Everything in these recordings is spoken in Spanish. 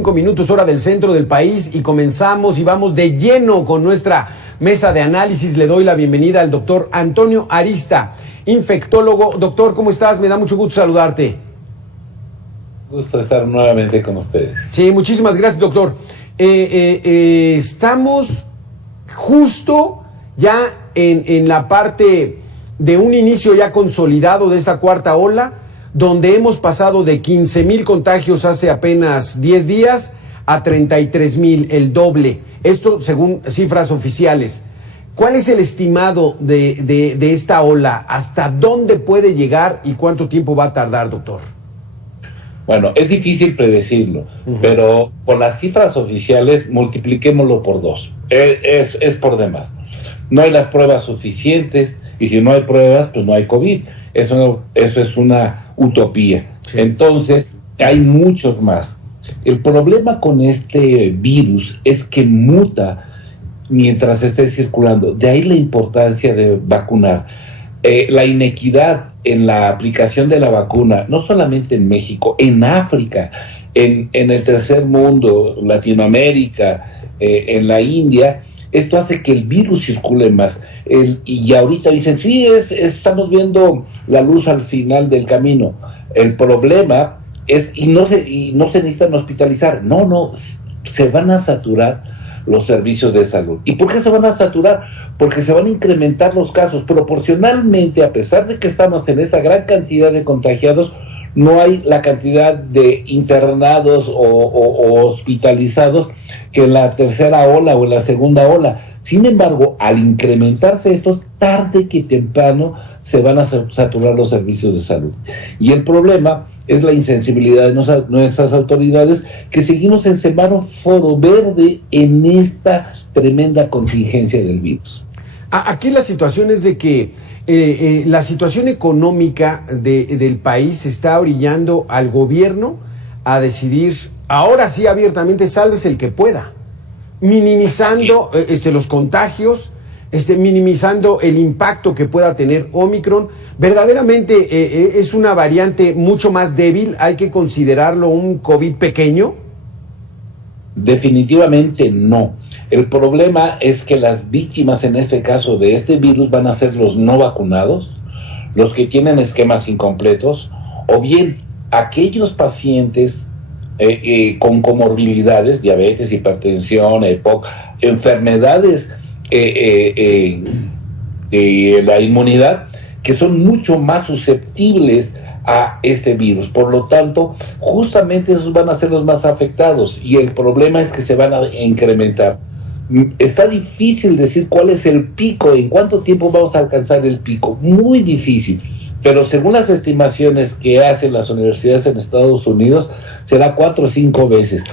5 minutos hora del centro del país y comenzamos y vamos de lleno con nuestra mesa de análisis. Le doy la bienvenida al doctor Antonio Arista, infectólogo. Doctor, ¿cómo estás? Me da mucho gusto saludarte. Gusto estar nuevamente con ustedes. Sí, muchísimas gracias, doctor. Estamos justo ya en la parte de un inicio ya consolidado de esta cuarta ola, donde hemos pasado de 15,000 contagios hace apenas 10 días a 33,000, el doble. Esto según cifras oficiales. ¿Cuál es el estimado de esta ola? ¿Hasta dónde puede llegar y cuánto tiempo va a tardar, doctor? Bueno, es difícil predecirlo, pero con las cifras oficiales multipliquémoslo por 2. Es por demás. No hay las pruebas suficientes y si no hay pruebas, pues no hay COVID. Eso es una utopía. Sí. Entonces, hay muchos más. El problema con este virus es que muta mientras esté circulando. De ahí la importancia de vacunar. La inequidad en la aplicación de la vacuna, no solamente en México, en África, en el tercer mundo, Latinoamérica, en la India, esto hace que el virus circule más. Y ahorita dicen, sí, estamos viendo la luz al final del camino. El problema es, y no se necesitan hospitalizar, no, se van a saturar los servicios de salud. ¿Y por qué se van a saturar? Porque se van a incrementar los casos. Proporcionalmente, a pesar de que estamos en esa gran cantidad de contagiados, no hay la cantidad de internados o hospitalizados que en la tercera ola o en la segunda ola. Sin embargo, al incrementarse estos, tarde que temprano se van a saturar los servicios de salud. Y el problema es la insensibilidad de nuestras autoridades, que seguimos en semáforo verde en esta tremenda contingencia del virus. Aquí la situación es de que la situación económica del país está orillando al gobierno a decidir, ahora sí abiertamente, sálvese el que pueda, minimizando los contagios, minimizando el impacto que pueda tener Omicron. Verdaderamente es una variante mucho más débil. ¿Hay que considerarlo un COVID pequeño? Definitivamente no. El problema es que las víctimas en este caso de este virus van a ser los no vacunados, los que tienen esquemas incompletos, o bien aquellos pacientes con comorbilidades, diabetes, hipertensión, EPOC, enfermedades de la inmunidad, que son mucho más susceptibles a este virus. Por lo tanto, justamente esos van a ser los más afectados y el problema es que se van a incrementar. Está difícil decir cuál es el pico, en cuánto tiempo vamos a alcanzar el pico, muy difícil, pero según las estimaciones que hacen las universidades en Estados Unidos, será 4 o 5 veces.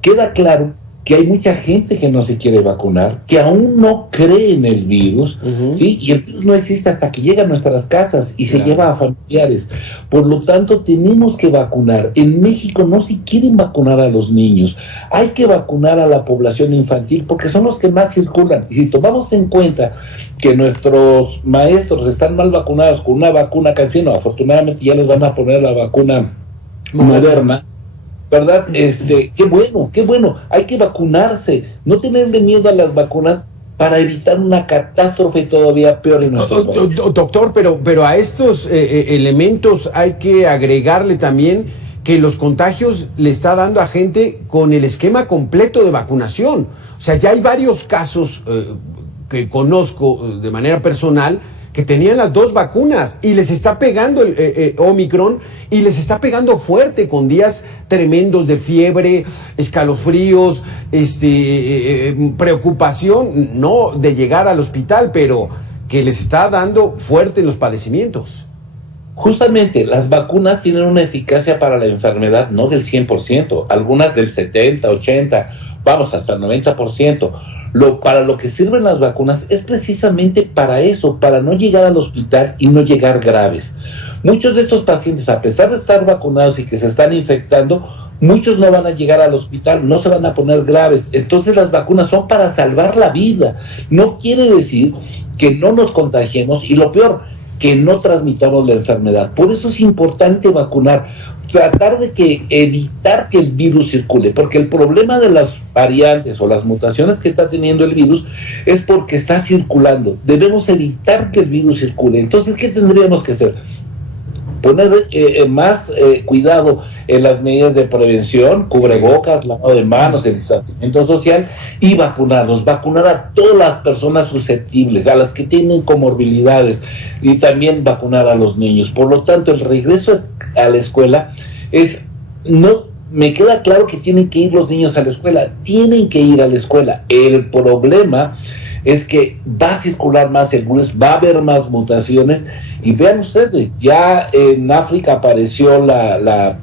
Queda claro que hay mucha gente que no se quiere vacunar, que aún no cree en el virus, ¿sí? Y el virus no existe hasta que llega a nuestras casas y se lleva a familiares. Por lo tanto, tenemos que vacunar. En México no se quieren vacunar a los niños. Hay que vacunar a la población infantil porque son los que más circulan. Y si tomamos en cuenta que nuestros maestros están mal vacunados con una vacuna cancino, afortunadamente ya les van a poner la vacuna moderna, ¿verdad? Qué bueno, hay que vacunarse, no tenerle miedo a las vacunas para evitar una catástrofe todavía peor en nuestro país. Doctor, pero a estos elementos hay que agregarle también que los contagios le está dando a gente con el esquema completo de vacunación. O sea, ya hay varios casos que conozco de manera personal que tenían las 2 vacunas y les está pegando el Omicron y les está pegando fuerte con días tremendos de fiebre, escalofríos, preocupación, no de llegar al hospital, pero que les está dando fuerte en los padecimientos. Justamente, las vacunas tienen una eficacia para la enfermedad no del 100%, algunas del 70, 80, vamos, hasta el 90%. Para lo que sirven las vacunas es precisamente para eso, para no llegar al hospital y no llegar graves. Muchos de estos pacientes, a pesar de estar vacunados y que se están infectando, muchos no van a llegar al hospital, no se van a poner graves. Entonces las vacunas son para salvar la vida. No quiere decir que no nos contagiemos y lo peor, que no transmitamos la enfermedad. Por eso es importante vacunar. tratar de evitar que el virus circule, porque el problema de las variantes o las mutaciones que está teniendo el virus es porque está circulando. Debemos evitar que el virus circule. Entonces, ¿qué tendríamos que hacer? Poner más cuidado en las medidas de prevención, cubrebocas, lavado de manos, el distanciamiento social, y vacunar a todas las personas susceptibles, a las que tienen comorbilidades, y también vacunar a los niños. Por lo tanto, el regreso a la escuela me queda claro que tienen que ir los niños a la escuela, tienen que ir a la escuela. El problema es que va a circular más el virus, va a haber más mutaciones, y vean ustedes, ya en África apareció la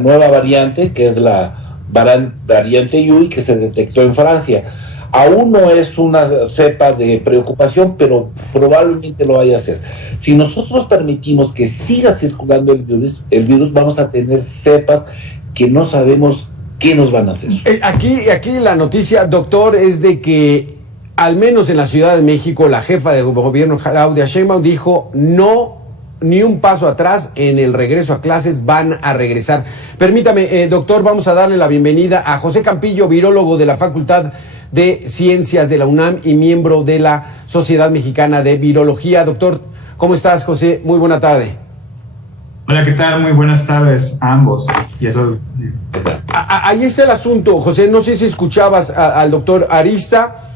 nueva variante, que es la variante Yui, que se detectó en Francia. Aún no es una cepa de preocupación, pero probablemente lo vaya a ser. Si nosotros permitimos que siga circulando el virus, vamos a tener cepas que no sabemos qué nos van a hacer. Aquí la noticia, doctor, es de que al menos en la Ciudad de México, la jefa de gobierno, Claudia Sheinbaum, dijo no, ni un paso atrás en el regreso a clases, van a regresar. Permítame, doctor, vamos a darle la bienvenida a José Campillo, virólogo de la Facultad de Ciencias de la UNAM y miembro de la Sociedad Mexicana de Virología. Doctor, ¿cómo estás, José? Muy buena tarde. Hola, ¿qué tal? Muy buenas tardes a ambos. Y eso... Ahí está el asunto, José. No sé si escuchabas al doctor Arista.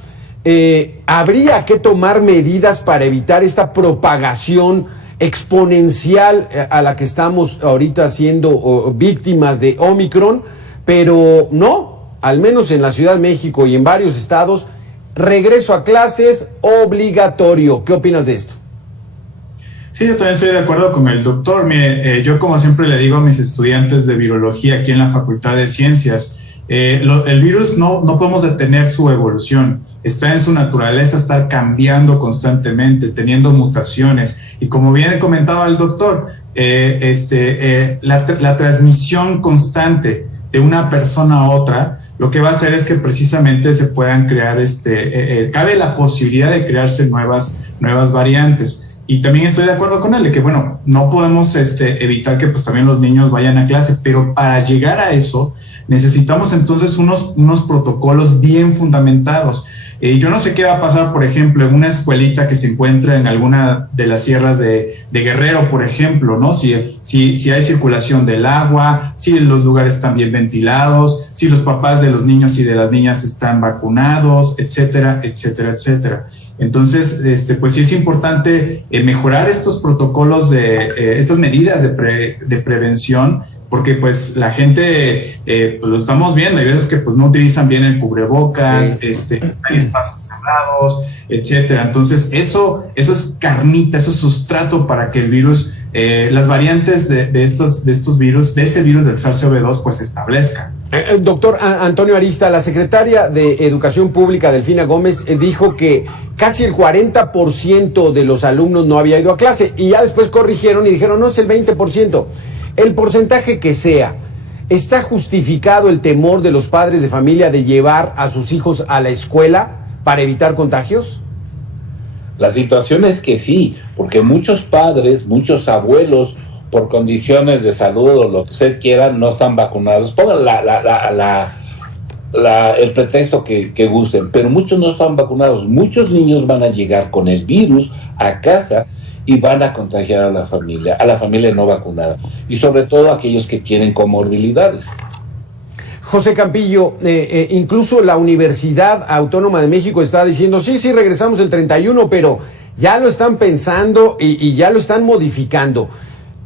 ¿Habría que tomar medidas para evitar esta propagación exponencial a la que estamos ahorita siendo víctimas de Omicron? Pero no, al menos en la Ciudad de México y en varios estados, regreso a clases obligatorio. ¿Qué opinas de esto? Sí, yo también estoy de acuerdo con el doctor. Mire, yo como siempre le digo a mis estudiantes de virología aquí en la Facultad de Ciencias, el virus no podemos detener su evolución, está en su naturaleza estar cambiando constantemente, teniendo mutaciones, y como bien comentaba el doctor, la transmisión constante de una persona a otra, lo que va a hacer es que precisamente se puedan crear, cabe la posibilidad de crearse nuevas variantes. Y también estoy de acuerdo con él de que, bueno, no podemos evitar que pues también los niños vayan a clase, pero para llegar a eso necesitamos entonces unos protocolos bien fundamentados. Yo no sé qué va a pasar, por ejemplo, en una escuelita que se encuentra en alguna de las sierras de Guerrero, por ejemplo, ¿no? Si hay circulación del agua, si los lugares están bien ventilados, si los papás de los niños y de las niñas están vacunados, etcétera, etcétera, etcétera. Entonces, pues sí es importante mejorar estos protocolos estas medidas de prevención, porque pues la gente, pues lo estamos viendo, hay veces que pues no utilizan bien el cubrebocas, hay espacios cerrados, etcétera. Entonces eso es carnita, eso es sustrato para que el virus, las variantes de estos virus, de este virus del SARS-CoV-2, pues se establezcan. Doctor Antonio Arista, la secretaria de Educación Pública, Delfina Gómez, dijo que casi el 40% de los alumnos no había ido a clase, y ya después corrigieron y dijeron, no, es el 20%. El porcentaje que sea, ¿está justificado el temor de los padres de familia de llevar a sus hijos a la escuela para evitar contagios? La situación es que sí, porque muchos padres, muchos abuelos, por condiciones de salud o lo que usted quiera, no están vacunados. Pongan el pretexto que gusten, pero muchos no están vacunados. Muchos niños van a llegar con el virus a casa y van a contagiar a la familia no vacunada, y sobre todo aquellos que tienen comorbilidades. José Campillo, incluso la Universidad Autónoma de México está diciendo, sí, regresamos el 31, pero ya lo están pensando y ya lo están modificando.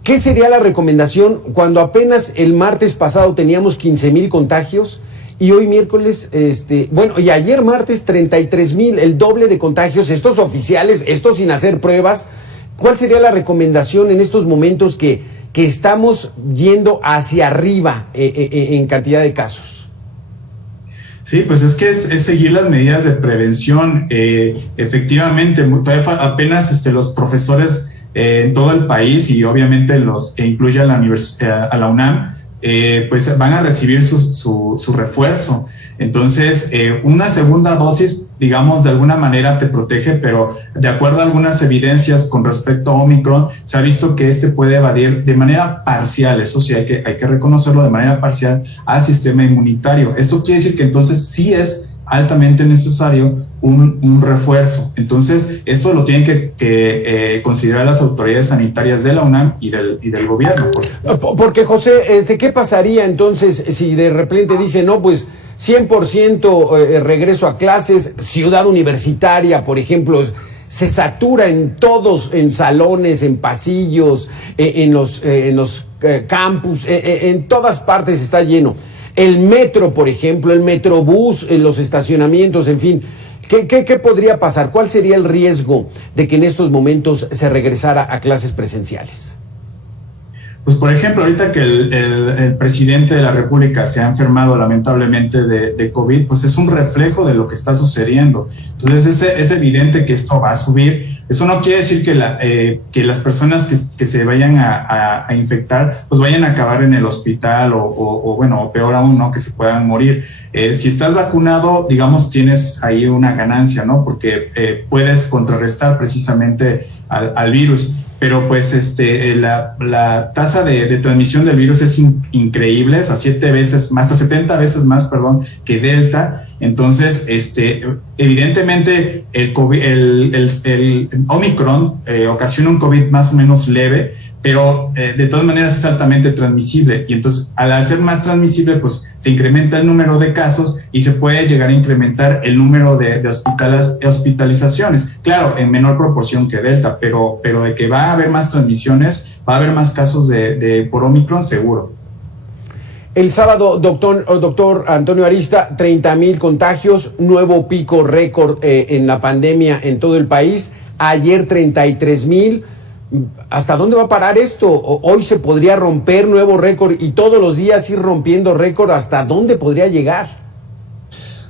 ¿Qué sería la recomendación cuando apenas el martes pasado teníamos 15,000 contagios y hoy miércoles, y ayer martes 33,000, el doble de contagios, estos oficiales, estos sin hacer pruebas? ¿Cuál sería la recomendación en estos momentos que estamos yendo hacia arriba en cantidad de casos? Sí, pues es que es seguir las medidas de prevención. Efectivamente, apenas los profesores en todo el país, y obviamente los que incluye a la UNAM, pues van a recibir su refuerzo. Entonces, una segunda dosis digamos, de alguna manera te protege, pero de acuerdo a algunas evidencias con respecto a Omicron, se ha visto que puede evadir de manera parcial, eso sí hay que reconocerlo, de manera parcial al sistema inmunitario. Esto quiere decir que entonces sí es altamente necesario un refuerzo. Entonces, esto lo tienen que considerar las autoridades sanitarias de la UNAM y del gobierno. Porque, José, ¿qué pasaría entonces si de repente dicen, no, pues 100% regreso a clases, Ciudad Universitaria, por ejemplo, se satura en todos, en salones, en pasillos, en los campus, en todas partes está lleno? El metro, por ejemplo, el metrobús, en los estacionamientos, en fin. ¿Qué podría pasar? ¿Cuál sería el riesgo de que en estos momentos se regresara a clases presenciales? Pues, por ejemplo, ahorita que el presidente de la República se ha enfermado lamentablemente de COVID, pues es un reflejo de lo que está sucediendo. Entonces, es evidente que esto va a subir. Eso no quiere decir que las personas que se vayan a infectar, pues vayan a acabar en el hospital o peor aún, ¿no? Que se puedan morir. Si estás vacunado, digamos, tienes ahí una ganancia, ¿no? Porque puedes contrarrestar precisamente al virus. Pero pues la tasa de transmisión del virus es increíble, hasta 70 veces más, que Delta. Entonces, evidentemente el Omicron ocasiona un COVID más o menos leve, pero de todas maneras es altamente transmisible, y entonces al ser más transmisible pues se incrementa el número de casos y se puede llegar a incrementar el número de hospitalizaciones, claro, en menor proporción que Delta, pero de que va a haber más transmisiones, va a haber más casos por Omicron seguro. El sábado, doctor Antonio Arista, 30,000 contagios, nuevo pico récord en la pandemia en todo el país, ayer 33,000. ¿Hasta dónde va a parar esto? Hoy se podría romper nuevo récord y todos los días ir rompiendo récord. ¿Hasta dónde podría llegar?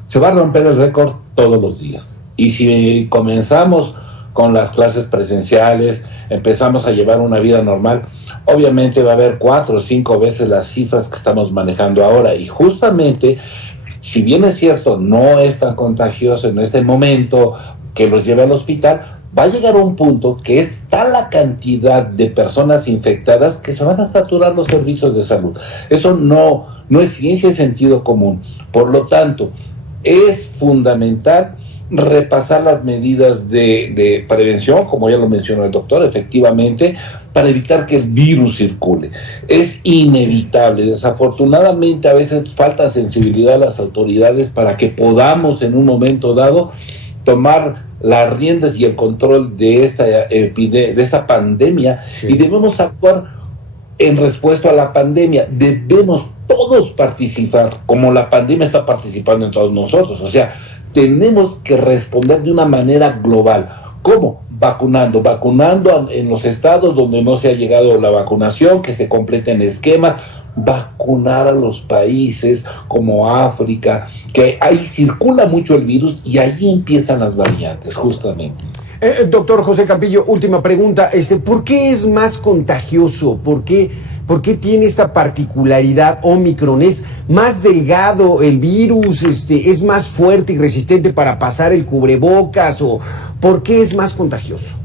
Se va a romper el récord todos los días. Y si comenzamos con las clases presenciales, empezamos a llevar una vida normal, obviamente va a haber 4 o 5 veces las cifras que estamos manejando ahora. Y justamente, si bien es cierto, no es tan contagioso en este momento que los lleve al hospital, va a llegar a un punto que es tal la cantidad de personas infectadas que se van a saturar los servicios de salud. Eso no es ciencia, es sentido común. Por lo tanto, es fundamental repasar las medidas de prevención, como ya lo mencionó el doctor, efectivamente, para evitar que el virus circule. Es inevitable. Desafortunadamente, a veces falta sensibilidad a las autoridades para que podamos en un momento dado tomar las riendas y el control de esta pandemia, sí. Y debemos actuar en respuesta a la pandemia. Debemos todos participar, como la pandemia está participando en todos nosotros. O sea, tenemos que responder de una manera global. ¿Cómo? Vacunando en los estados donde no se ha llegado la vacunación, que se completen esquemas, vacunar a los países como África, que ahí circula mucho el virus y ahí empiezan las variantes, justamente. Doctor José Campillo, última pregunta, ¿por qué es más contagioso? ¿Por qué tiene esta particularidad Omicron? ¿Es más delgado el virus? ¿Es más fuerte y resistente para pasar el cubrebocas? ¿O por qué es más contagioso?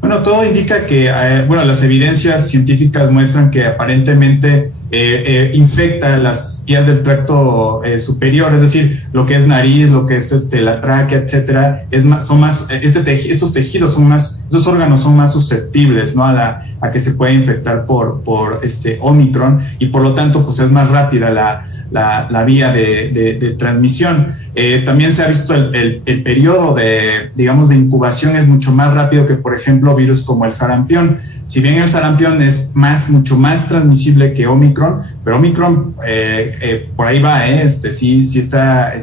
Bueno, todo indica que, las evidencias científicas muestran que aparentemente infecta las vías del tracto superior, es decir, lo que es nariz, lo que es la tráquea, etcétera, estos tejidos estos órganos son más susceptibles, ¿no? a que se pueda infectar por Omicron, y por lo tanto, pues es más rápida la vía de transmisión. También se ha visto el periodo de incubación es mucho más rápido que, por ejemplo, virus como el sarampión. Si bien el sarampión es mucho más transmisible que Omicron, pero Omicron por ahí va, sí está,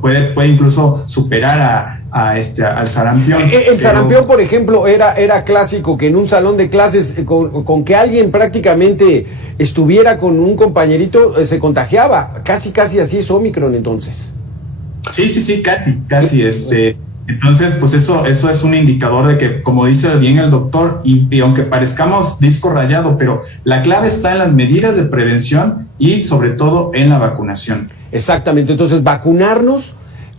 puede incluso superar al sarampión. El sarampión, por ejemplo, era clásico que en un salón de clases, con que alguien prácticamente estuviera con un compañerito, se contagiaba. Casi así es Omicron, entonces. Sí, casi. Entonces, pues eso es un indicador de que, como dice bien el doctor, y aunque parezcamos disco rayado, pero la clave está en las medidas de prevención y sobre todo en la vacunación. Exactamente, entonces vacunarnos,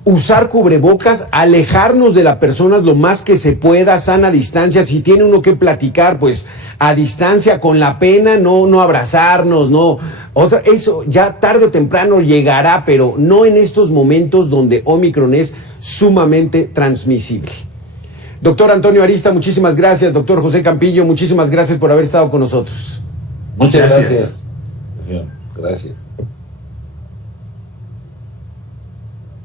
usar cubrebocas, alejarnos de las personas lo más que se pueda, sana distancia. Si tiene uno que platicar, pues a distancia, con la pena, no abrazarnos, no. Eso ya tarde o temprano llegará, pero no en estos momentos donde Omicron es sumamente transmisible. Doctor Antonio Arista, muchísimas gracias. Doctor José Campillo, muchísimas gracias por haber estado con nosotros. Muchas gracias. Gracias.